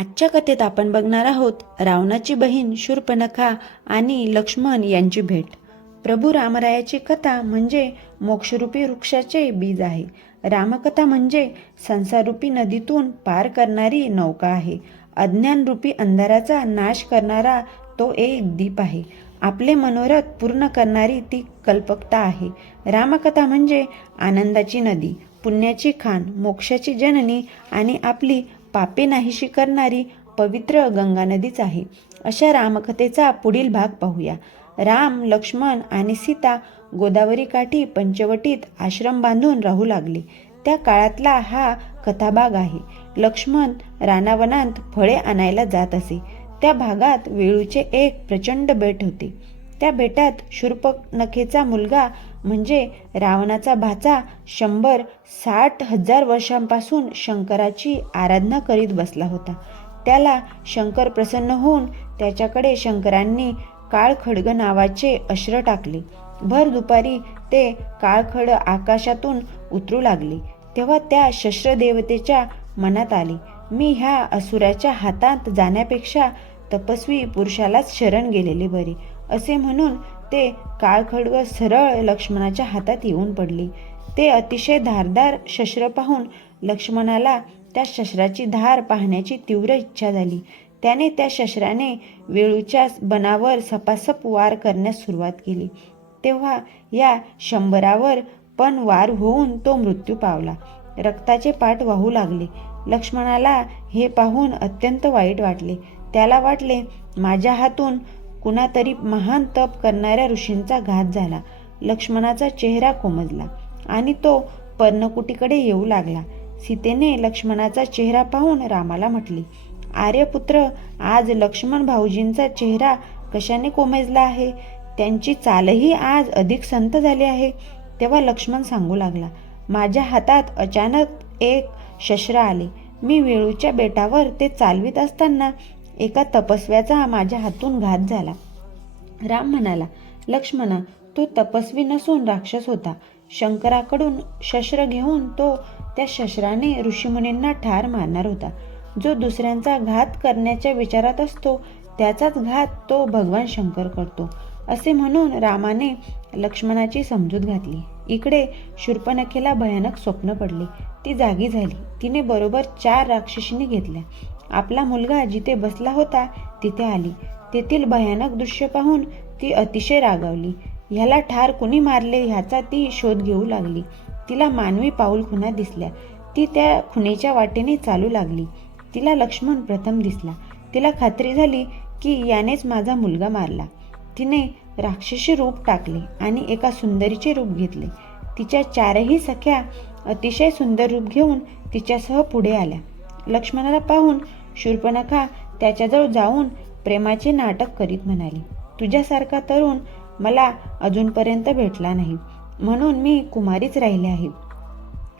आजच्या कथेत आपण बघणार आहोत रावणाची बहीण शूर्पणखा आणि लक्ष्मण यांची भेट. प्रभू रामरायाची कथा म्हणजे मोक्षरूपी वृक्षाचे बीज आहे. रामकथा म्हणजे संसाररूपी नदीतून पार करणारी नौका आहे. अज्ञानरूपी अंधाराचा नाश करणारा तो एक दीप आहे. आपले मनोरथ पूर्ण करणारी ती कल्पकता आहे. रामकथा म्हणजे आनंदाची नदी, पुण्याची खाण, मोक्षाची जननी आणि आपली पापे नाहीशी करणारी पवित्र गंगा नदीच आहे. अशा रामकथेचा पुढील भाग पाहूया. राम, लक्ष्मण आणि सीता गोदावरी काठी पंचवटीत आश्रम बांधून राहू लागले. त्या काळातला हा कथाभाग आहे. लक्ष्मण रानावनांत फळे आणायला जात असे. त्या भागात वेळूचे एक प्रचंड बेट होते. त्या बेटात शूर्पणखेचा मुलगा म्हणजे रावणाचा भाचा 160,000 वर्षांपासून शंकराची आराधना करीत बसला होता. त्याला शंकर प्रसन्न होऊन त्याच्याकडे शंकरांनी काळखड्ग नावाचे अस्त्र टाकले. भर दुपारी ते काळखड आकाशातून उतरू लागले. तेव्हा त्या शस्त्रदेवतेच्या मनात आले, मी ह्या असुराच्या हातात जाण्यापेक्षा तपस्वी पुरुषालाच शरण गेलेले बरे. असे म्हणून ते काळखड्ग सरळ लक्ष्मणाच्या हातात येऊन पडले. ते अतिशय धारदार शस्त्र पाहून लक्ष्मणाला त्या शस्त्राची धार पाहण्याची तीव्र इच्छा झाली. त्याने त्या शस्त्राने वेळूच्या बनावर सपासप वार करण्यास सुरुवात केली. तेव्हा या 100वर पण वार होऊन तो मृत्यू पावला. रक्ताचे पाट वाहू लागले. लक्ष्मणाला हे पाहून अत्यंत वाईट वाटले. त्याला वाटले, माझ्या हातून कुणातरी महान तप करणाऱ्या ऋषींचा घात झाला. लक्ष्मणाचा चेहरा कोमजला आणि तो पर्णकुटीकडे येऊ लागला. सीतेने लक्ष्मणाचा चेहरा पाहून रामाला म्हटले, आर्यपुत्र, आज लक्ष्मण भाऊजींचा चेहरा कशाने कोमेजला आहे? त्यांची चालही आज अधिक संत झाली आहे. तेव्हा लक्ष्मण सांगू लागला, माझ्या हातात अचानक एक शस्त्र आले. मी वेळूच्या बेटावर ते चालवित असताना एका तपस्व्याचा माझ्या हातून घात झाला. राम म्हणाला, लक्ष्मणा, तो तपस्वी नसून राक्षस होता. शंकराकडून शस्त्र घेऊन तो त्या शस्त्राने ऋषीमुनींना ठार मारणार होता. जो दुसऱ्यांचा घात करण्याच्या विचारात असतो त्याचाच घात तो भगवान शंकर करतो. असे म्हणून रामाने लक्ष्मणाची समजूत घातली. इकडे शूर्पणखेला भयानक स्वप्न पडले. ती जागी झाली. तिने बरोबर 4 राक्षसींनी घेतल्या. आपला मुलगा जिथे बसला होता तिथे आली. तेथील भयानक दृश्य पाहून ती अतिशय रागावली. ह्याला ठार कुणी मारले ह्याचा ती शोध घेऊ लागली. तिला मानवी पाऊलखुणा दिसल्या. ती त्या खुणेच्या वाटेने चालू लागली. तिला लक्ष्मण प्रथम दिसला. तिला खात्री झाली की यानेच माझा मुलगा मारला. तिने राक्षसी रूप टाकले आणि एका सुंदरीचे रूप घेतले. तिच्या 4ही सख्या अतिशय सुंदर रूप घेऊन तिच्यासह पुढे आल्या. लक्ष्मणाला पाहून शूर्पणखा त्याच्याजवळ जाऊन प्रेमाचे नाटक करीत म्हणाली, तुझ्यासारखा तरुण मला अजूनपर्यंत भेटला नाही, म्हणून मी कुमारीच राहिले आहे.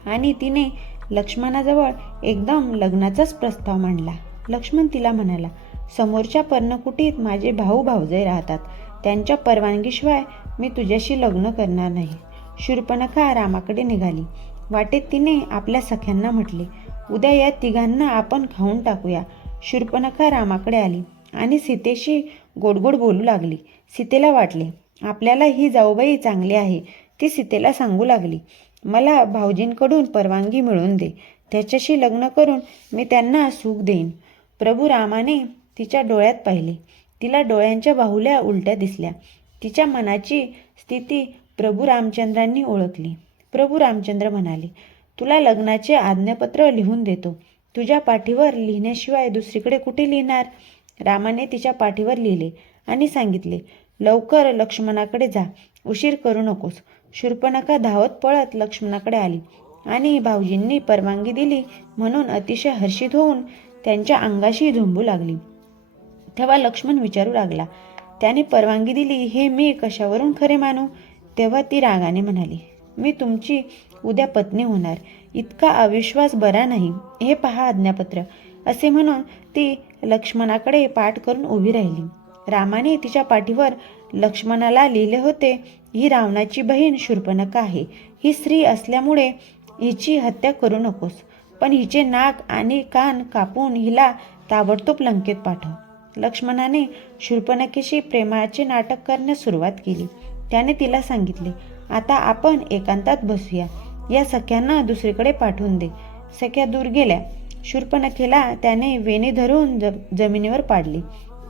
आणि तिने लक्ष्मणाजवळ एकदम लग्नाचाच प्रस्ताव मांडला. लक्ष्मण तिला म्हणाला, समोरच्या पर्णकुटीत माझे भाऊ भावजय राहतात. त्यांच्या परवानगीशिवाय मी तुझ्याशी लग्न करणार नाही. शूर्पणखा रामाकडे निघाली. वाटेत तिने आपल्या सख्यांना म्हटले, उद्या या तिघांना आपण खाऊन टाकूया. शूर्पणखा रामाकडे आली आणि सीतेशी गोडगोड बोलू लागली. सीतेला वाटले, आपल्याला ही जाऊबाई चांगली आहे. ती सीतेला सांगू लागली, मला भाऊजींकडून परवानगी मिळवून दे. त्याच्याशी लग्न करून मी त्यांना सुख देईन. प्रभू रामाने तिच्या डोळ्यात पाहिले. तिला डोळ्यांच्या बाहुल्या उलट्या दिसल्या. तिच्या मनाची स्थिती प्रभू रामचंद्रांनी ओळखली. प्रभू रामचंद्र म्हणाले, तुला लग्नाचे आज्ञापत्र लिहून देतो. तुझ्या पाठीवर लिहिण्याशिवाय दुसरीकडे कुठे लिहिणार? रामाने तिच्या पाठीवर लिहिले आणि सांगितले, लवकर लक्ष्मणाकडे जा, उशीर करू नकोस. शूर्पणखा धावत पळत लक्ष्मणाकडे आली आणि भाऊजींनी परवानगी दिली म्हणून अतिशय हर्षित होऊन त्यांच्या अंगाशी झोंबू लागली. तेव्हा लक्ष्मण विचारू लागला, त्याने परवानगी दिली हे मी कशावरून खरे मानू? तेव्हा ती रागाने म्हणाली, मी तुमची उद्या पत्नी होणार. इतका अविश्वास बरा नाही. हे पहा आज्ञापत्र. असे म्हणून ती लक्ष्मणाकडे पाठ करून उभी राहिली. रामाने तिच्या पाठीवर लक्ष्मणाला लिहिले होते, ही रावणाची बहीण शूर्पणखा आहे. ही स्त्री असल्यामुळे हिची हत्या करू नकोस. पण हिचे नाक आणि कान कापून हिला ताबडतोब लंकेत पाठव. लक्ष्मणाने शूर्पणखेशी प्रेमाचे नाटक करण्यास सुरुवात केली. त्याने तिला सांगितले, आता आपण एकांतात बसूया. या सख्यांना दुसरीकडे पाठवून दे. सख्या दूर गेल्या. शूर्पणखेला त्याने वेणी धरून जमिनीवर पाडली.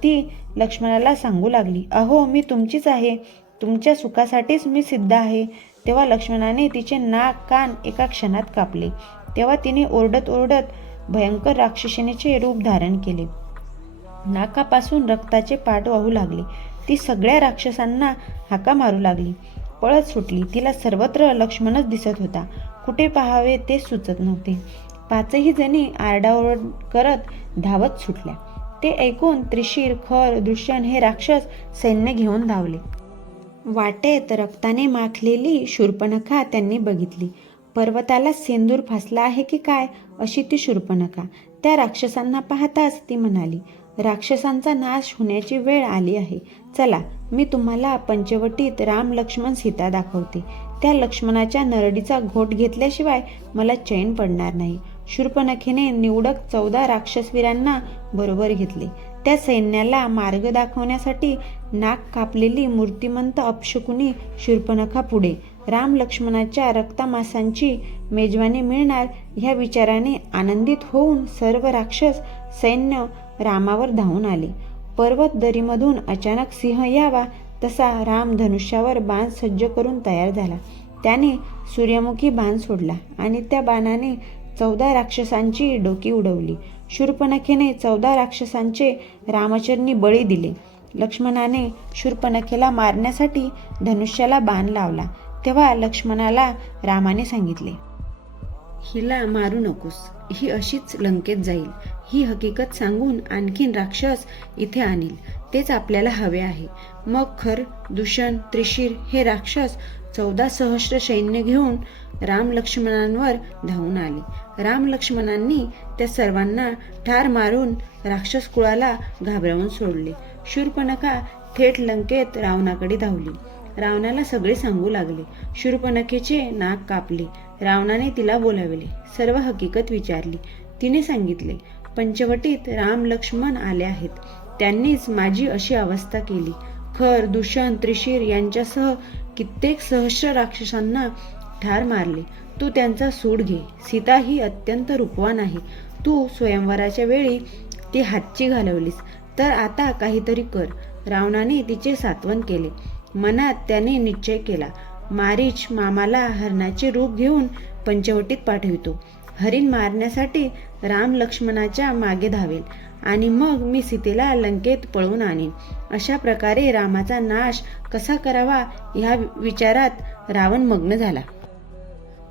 ती लक्ष्मणाला सांगू लागली, अहो मी तुमचीच आहे. तुमच्या सुखासाठीच मी सिद्ध आहे. तेव्हा लक्ष्मणाने तिचे नाक कान एका क्षणात कापले. तेव्हा तिने ओरडत ओरडत भयंकर राक्षसीनेचे रूप धारण केले. नाकापासून रक्ताचे पाट वाहू लागले. ती सगळ्या राक्षसांना हाका मारू लागली. पळत सुटली. तिला सर्वत्र लक्ष्मणच दिसत होता. कुठे पाहावे ते सुचत नव्हते. पाचही जणी आरडाओरड करत धावत सुटल्या. ते ऐकून त्रिशीर, खर, दुष्यंत हे राक्षस सैन्य घेऊन धावले. वाटेत रक्ताने माखलेली शूर्पणखा त्यांनी बघितली. पर्वताला सेंदूर फासला आहे की काय अशी ती शूर्पणखा. त्या राक्षसांना पाहताच ती म्हणाली, राक्षसांचा नाश होण्याची वेळ आली आहे. चला, मी तुम्हाला पंचवटीत राम, लक्ष्मण, सीता दाखवते. त्या लक्ष्मणाच्या नरडीचा घोट घेतल्याशिवाय मला चैन पडणार नाही. शूर्पणखेने निवडक 14 राक्षसवीरांना बरोबर घेतले. त्या सैन्याला मार्ग दाखवण्यासाठी नाक कापलेली मूर्तिमंत अपशकुनी शूर्पणखा पुढे. राम लक्ष्मणाच्या रक्तामांसांची मेजवानी मिळणार ह्या विचाराने आनंदित होऊन सर्व राक्षस सैन्य रामावर धावून आले. पर्वत दरीमधून अचानक सिंह यावा तसा राम धनुष्यावर बाण सज्ज करून तयार झाला. त्याने सूर्यमुखी बाण सोडला आणि त्या बाणाने 14 राक्षसांची डोकी उडवली. शूर्पणखेने 14 राक्षसांचे रामचरणी बळी दिले. लक्ष्मणाने शूर्पणखेला मारण्यासाठी धनुष्याला बाण लावला. तेव्हा लक्ष्मणाला रामाने सांगितले, हिला मारू नकोस. ही अशीच लंकेत जाईल. ही हकीकत सांगून आणखीन राक्षस इथे आणील. तेच आपल्याला हवे आहे. मग खर, दुष्यंत, त्रिशीर हे राक्षस 14 सहस्र सैन्य घेऊन राम लक्ष्मणांवर धावून आले. राम लक्ष्मणांनी त्या सर्वांना ठार मारून राक्षस कुळाला घाबरवून सोडले. शूर्पणखा थेट लंकेत रावणाकडे धावली. रावणाला सगळे सांगू लागले. शूर्पणखेचे नाक कापले. रावणाने तिला बोलावले. सर्व हकीकत विचारली. तिने सांगितले, पंचवटीत राम, लक्ष्मण आले आहेत. त्यांनीच माझी अशी अवस्था केली. खर, दुष्यंत, त्रिशीर यांच्यासह कित्येक सहस्र राक्षसांना ठार मारले. तू त्यांचा सूड घे. सीता ही अत्यंत रूपवान आहे. तू स्वयंवराच्या वेळी ती हातची घालवलीस, तर आता काहीतरी कर. रावणाने तिचे सांत्वन केले. मनात त्याने निश्चय केला, मारीच मामाला हरणाचे रूप घेऊन पंचवटीत पाठवितो. हरिण मारण्यासाठी राम लक्ष्मणाच्या मागे धावेल आणि मग मी सीतेला लंकेत पळवून आणीन. अशा प्रकारे रामाचा नाश कसा करावा ह्या विचारात रावण मग्न झाला.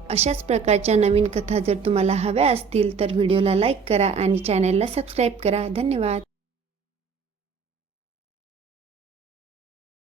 अशाच प्रकारच्या नवीन कथा जर तुम्हाला हव्या असतील तर व्हिडिओला लाईक करा आणि चॅनलला सबस्क्राईब करा. धन्यवाद.